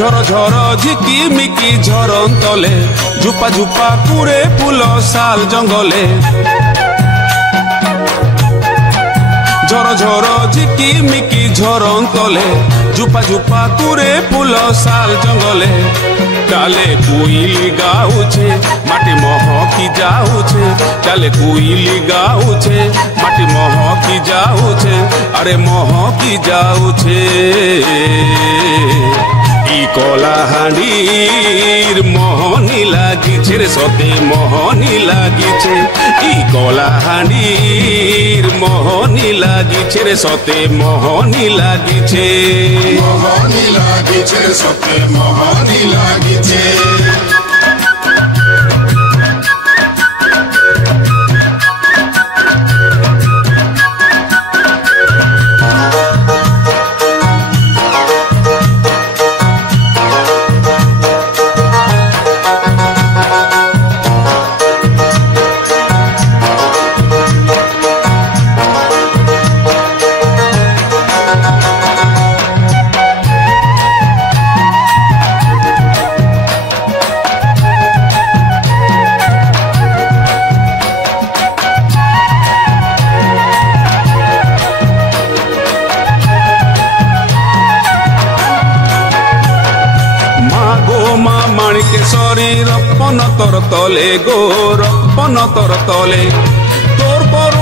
ঝর ঝর ঝিকিমিকি ঝরন তলে ঝুপা ঝুপা কুড়ে ফুল শাল জঙ্গলে ঝর ঝর ঝিকিমিকি ঝরন তলে ঝুপা ঝুপা কুড়ে ফুল শাল জঙ্গলে ডালে কোইলি গাউছে মাটি মহকি যাউছে ডালে কোইলি গাউছে মাটি মহকি যাউছে আরে মহকি যাউছে ই কলাহান্ডির মোহনী লাগিছে রে সতে মোহনী লাগিছে ই কলাহান্ডির মোহনী লাগিছে রে সতে মোহনী লাগিছে মোহনী লাগিছে সতে মোহনী লাগিছে মাণিকেশ্বরী রপন তোর তলে গো রপন তোর তলে তোর বড়